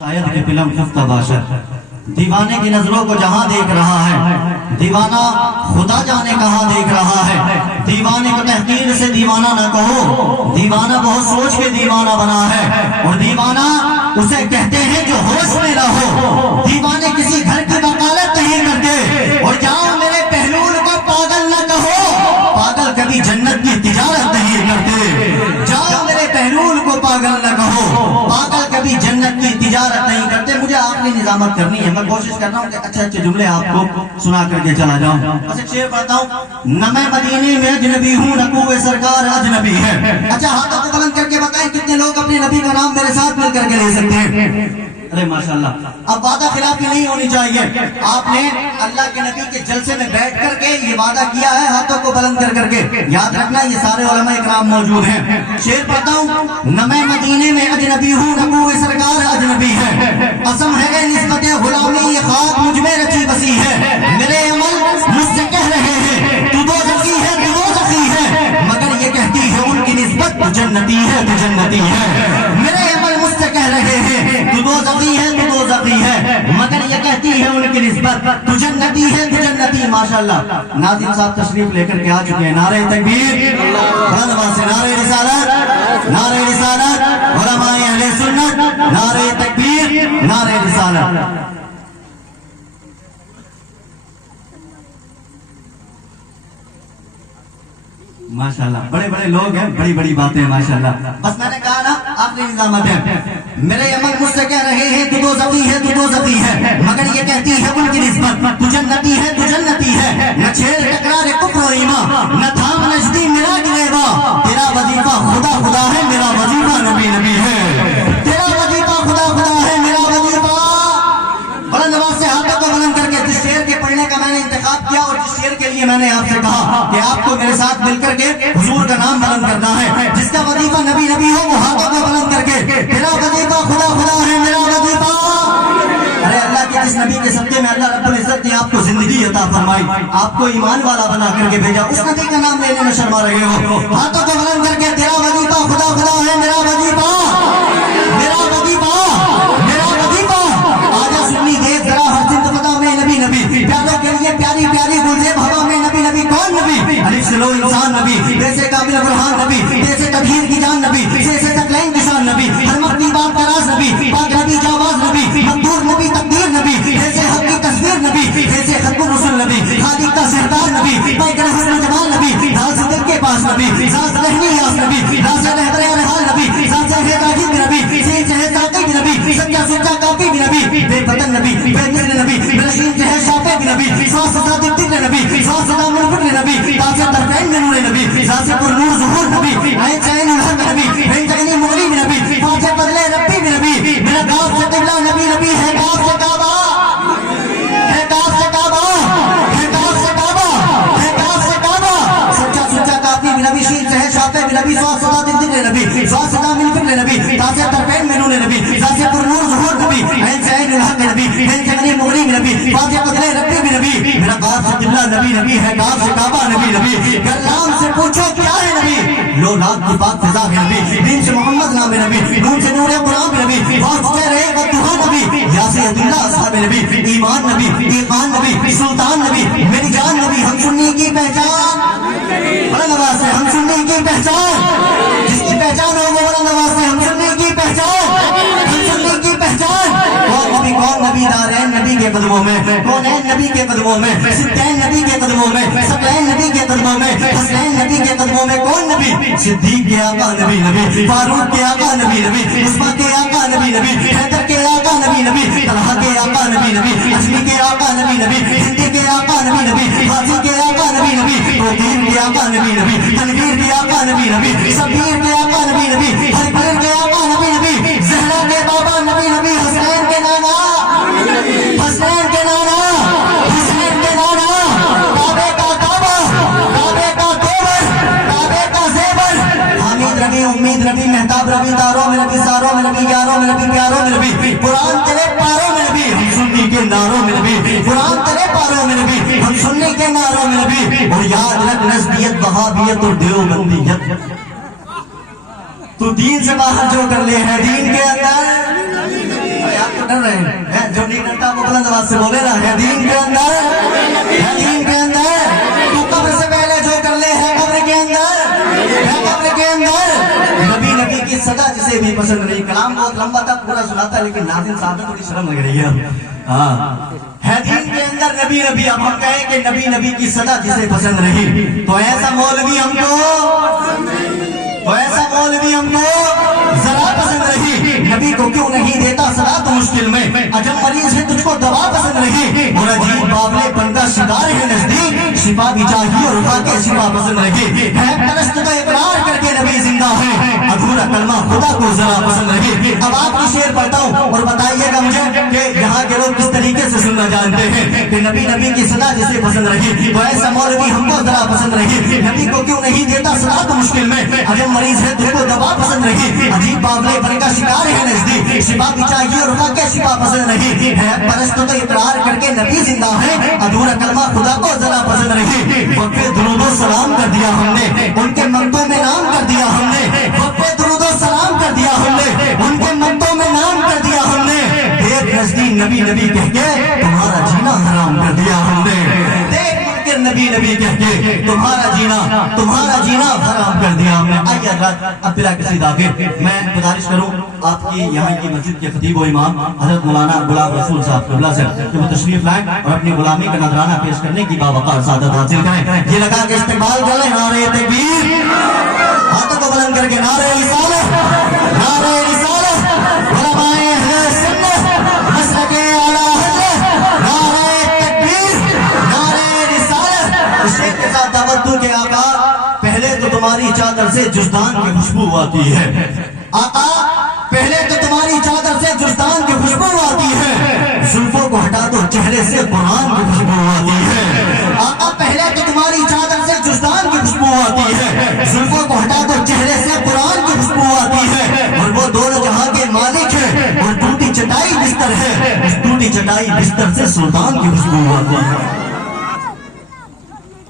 شاید کہ فلم خفتہ باشد دیوانے کی نظروں کو جہاں دیکھ رہا ہے، دیوانہ خدا جانے کہاں دیکھ رہا ہے۔ دیوانے کو تحقیر سے دیوانہ نہ کہو، دیوانہ بہت سوچ کے دیوانہ بنا ہے، اور دیوانہ اسے کہتے ہیں جو ہوش میں نہ ہو۔ دیوانے کسی گھر کی وکالت نہیں کرتے، اور جاؤ میرے پہلول کو پاگل نہ کہو، پاگل کبھی جنت کی تجارت نہیں کرتے۔ جاؤ میرے پہلول کو پاگل نہ کہو، پاگل کبھی جنت کی تجارت نہیں کرتے۔ مجھے آخری نظامت کرنی ہے، میں کوشش کر رہا ہوں کہ اچھے اچھے جملے آپ کو سنا کر کے چلا جاؤں۔ بس ایک شعر پڑھتا ہوں، نہ میں مدینے میں اجنبی ہوں، نہ کوئی سرکار اجنبی ہے۔ اچھا ہاتھوں کو بلند کر کے بتائیں کتنے لوگ اپنے نبی کا نام میرے ساتھ مل کر کے لے سکتے ہیں؟ ارے ماشاءاللہ، اب وعدہ خلافی نہیں ہونی چاہیے۔ آپ نے اللہ کے نبی کے جلسے میں بیٹھ کر کے یہ وعدہ کیا ہے ہاتھوں کو بلند کر کر کے، یاد رکھنا یہ سارے علماء اکرام موجود ہیں۔ شعر پڑھتا ہوں، نہ میں مدینے میں اجنبی ہوں، نہ کوئی سرکار اجنبی ہے۔ قسم ہے نسبت غلامی یہ خاک مجھ میں رچی بسی ہے، میرے عمل مجھ سے کہہ رہے ہیں تو دوزخی ہے، تو دوزخی ہے، مگر یہ کہتی ہے ان کی نسبت تو جنتی ہے، تو جنتی ہے۔ میرے عمل مجھ سے کہہ رہے ہیں تو دوزخی ہے، تو دوزخی ہے، مگر یہ کہتی ہے ان کی نسبت تو جنتی ہے، تو جنتی۔ ماشاءاللہ ناظم صاحب تشریف لے کر کے آ چکے ہیں۔ نعرہ تکبیر، بلند آواز سے نعرہ رسالت، نعرہ رسالت، علماء اہل سنت، نعرہ تکبیر، نعرہ رسالت۔ ماشاءاللہ بڑے بڑے لوگ ہیں، بڑی بڑی باتیں ہیں ماشاءاللہ۔ بس میں نے کہا نا آخری نظامت ہے، میرے عمل مجھ سے کہہ رہے ہیں تو دوزخی ہے، تو دوزخی ہے، مگر یہ کہتی ہے ان کی نسبت تو جنتی ہے، تو جنتی ہے۔ نہ چھیڑ ٹکرار کفر و ایمان، نہ تھام نجدی میرا گریبا، تیرا وظیفہ خدا خدا ہے، میرا وظیفہ نبی نبی ہے۔ تیرا وظیفہ خدا خدا ہے، میرا وظیفہ۔ بلند آواز سے ہاتھوں کو بلند کر کے جس شعر کے پڑھنے کا میں نے انتخاب کیا، اور جس شعر کے لیے میں نے آپ سے کہا کہ آپ کو میرے ساتھ مل کر کے حضور کا نام بلند کرنا ہے، جس کا وظیفہ نبی نبی ہو وہ ہاتھوں کو بلند کر کے تیرا وظیفہ خدا خدا ہے، میرا وظیفہ۔ ارے اللہ کے جس نبی کے صدقے میں اللہ رب العزت نے آپ کو زندگی عطا فرمائی، آپ کو ایمان والا بنا کر کے بھیجا، اس نبی کا نام لینے میں شرما رہے ہو، ہاتھوں کو بلند کر کے تیرا وظیفہ خدا خدا ہے، میرا وظیفہ، میرا وظیفہ، میرا وظیفہ۔ آجا سنی دیکھ ذرا ہر زند فضا میں نبی نبی، پیاروں کے لیے پیاری پیاری گلزیب ہوا میں نبی نبی، کون نبی؟ الف سے لو انسان نبی، جیسے قابل برہان نبی، جیسے تطہیر کی جان نبی، جیسے تقلین کی شان نبی، ہر مخفی بات کا راز نبی، پاک نبی جاواز نبی، مقدور نبی تقدیر نبی، جیسے حق کی تصویر نبی، جیسے ختم الرسل نبی، خالق کا سردار نبی، پاک حسن جمال نبی، ڈھال سے دل کے پاس نبی، سانس رہنی یاس نبی، ڈھال سے رہبر حال نبی، سانس ہے تاجد نبی، سین سے ہے ساقی بھی نبی، سچا سچا کافی بھی نبی، بے پتن نبی، بے مثل نبی، برشین سے ہے شافع بھی نبی، سانس صادق دل نبی، سانس صدا من فکر نبی، تاجد طرفین میں نور نبی، سانس پر نور ظہور نبی، عین چین الحق نبی، بے تغنی مغری بھی نبی، فاجر بدلے ربی بھی نبی، میرا گاف سے قبلہ نبی نبی ہے، گاف سے کعبہ ہے، گاف سے کعبہ ہے، گاف سے کعبہ ہے، گاف سے کعبہ، سچا سچا کافی بھی نبی، شین سے ہے شافع بھی نبی، سانس صدا دل نبی، سانس صدا من فکر نبی، تاجد طرفین میں نور نبی، سانس پر نور ظہور نبی، عین چین الحق نبی، بے تغنی مغری بھی نبی، فاجر بدلے ربی بھی نبی، میرا گاف سے قبلہ نبی نبی ہے، گاف سے کعبہ نبی نبی، گلام سے پوچھو کیا ہے نبی، لو لاکھ کی پاک فضا ہے نبی، دین سے محمد نام نبی، نور سے نور قرآن نبی، فاس چہرے بددعا نبی، یاسر عبداللہ اصحاب نبی، ایمان نبی، ایقان نبی، سلطان نبی، میری جان نبی، ہم سنی کی پہچان، بلند آواز سے ہم سنی کی پہچان، جس کی پہچان ہو وہ بلند آواز سے ہم سنی کی پہچان، ہم سنی کی پہچان۔ کون نبی دارین نبی کے قدموں میں، کونین نبی کے قدموں میں، ستین نبی کے قدموں میں، سقلین نبی کے قدموں میں، حسنین نبی کے قدموں میں، کون نبی؟ صدیق کے آقا نبی نبی، فاروق کے آقا نبی نبی، عثمان کے آقا نبی نبی، حیدر کے آقا نبی نبی، طلحہ کے آقا نبی نبی، عثمی کے آقا نبی نبی، ہندی کے آقا نبی نبی، حاجی کے آقا نبی نبی، توقیر کے آقا نبی نبی، تنویر کے آقا نبی نبی، شبیر کے آقا نبی نبی، ہرپیر کے آقا نبی نبی، زہرا کے بابا نبی نبی، حسنین کے نانا، حسنین کے نانا، حسنین کے نانا، کعبے کا کعبہ، کعبے کا تیور، کعبے کا زیور، حمید ربی، امید ربی، مہتاب ربی، تاروں میں نبی، ساروں میں نبی، یاروں میں نبی، پیاروں میں نبی، قرآن چلے پاروں میں نبی، ہم سنی کے ناروں میں نبی، قرآن چلے پاروں میں نبی، ہم سنی کے ناروں میں نبی، اور یاد رکھ نسبیت وہابیت اور دیوبندیت، تو دین سے باہر جو کر لے ہے دین کے اندر ڈر رہے ہیں جو نہیں ڈرتا وہ بلند آواز سے بولے نا ہے دین کے اندر، ہے دین کے اندر، تو قبر سے پہلے جو کر لے ہے قبر کے اندر، ہے قبر کے اندر۔ نبی نبی کی صدا جسے بھی پسند نہیں، کلام بہت لمبا تھا پورا سناتا لیکن ناظرین صاحب میں تھوڑی شرم لگ رہی ہے۔ ہاں ہے دین کے اندر نبی نبی، اب ہم کہیں کہ نبی نبی کی صدا جسے پسند نہیں، تو ایسا مولوی ہم کو ذرا پسند رہی، نبی کو کیوں نہیں دیتا صدا تو مشکل میں، عجب مریض ہے تجھ کو دوا پسند رہی، اور عجیب بابلے پن کا شکار ہے نزدیک، شفا بھی چاہیے اور اٹھا کے شفا پسند رہی، ہے پرست تو اقرار کر کے نبی زندہ ہے، ادھورا کلمہ خدا کو ذرا پسند رہی۔ اب آپ کی شعر پڑھتا ہوں اور بتائیے گا مجھے کہ یہاں کے لوگ کس طریقے سے سننا جانتے ہیں کہ نبی نبی کی صدا جسے پسند رہی، تو ایسا مولوی ہم کو ذرا پسند رہی، نبی کو کیوں نہیں دیتا صدا تو مشکل میں، عجب مریض ہے تجھ کو دوا پسند رہی، عجیب بابلے بن کا شکار ہے نزدیک، شفا بھی چاہیے اور اٹھا کے شفا پسند رہی، ہے پرست تو اقرار کر کے نبی زندہ ہے، ادھورا کلمہ خدا کو ذرا پسند رہی، وقت درود و سلام کر دیا ہم نے، ان کے مکتوں میں نام کر دیا ہم نے، وقت درود و سلام کر دیا ہم نے، ان کے مکتوں میں نام کر دیا ہم نے، دیکھ نزدیک نبی نبی کہہ کے تمہارا جینا حرام کر دیا ہم نے، دیکھ منکر نبی نبی کہہ کے تمہارا جینا حرام کر دیا ہم نے۔ آئیے حضرات اب بلا کسی داخل میں گزارش کروں آپ کی یہاں کی مسجد کے خطیب و امام حضرت مولانا غلام رسول صاحب قبلہ سے کہ وہ تشریف لائیں اور اپنی غلامی کا نذرانہ پیش کرنے کی باوقار سعادت حاصل کریں۔ یہ لگا کے استقبال کر لیں، نعرہ تکبیر، ہاتھوں کو بلند کر کے نعرہ رسالت، نعرہ رسالت، علماء اہل سنت، مسلک اعلیٰ حضرت، نعرہ تکبیر، نعرہ رسالت۔ اس شعر کے ساتھ دعوت دوں کہ آقا پہلے تو تمہاری چادر سے جزدان کی خوشبو آتی ہے، آقا پہلے تو تمہاری چادر سے جزدان کی خوشبو آتی ہے، زلفوں کو ہٹا دو چہرے سے قرآن کی خوشبو آتی ہے، آقا پہلے تو تمہاری چادر سے جزدان کی خوشبو آتی ہے، زلفوں کو ہٹا دو چہرے سے قرآن کی خوشبو آتی ہے، اور وہ دونوں جہاں کے مالک ہیں اور ٹوٹی چٹائی بستر ہے، اس ٹوٹی چٹائی بستر سے سلطان کی خوشبو آتی ہے۔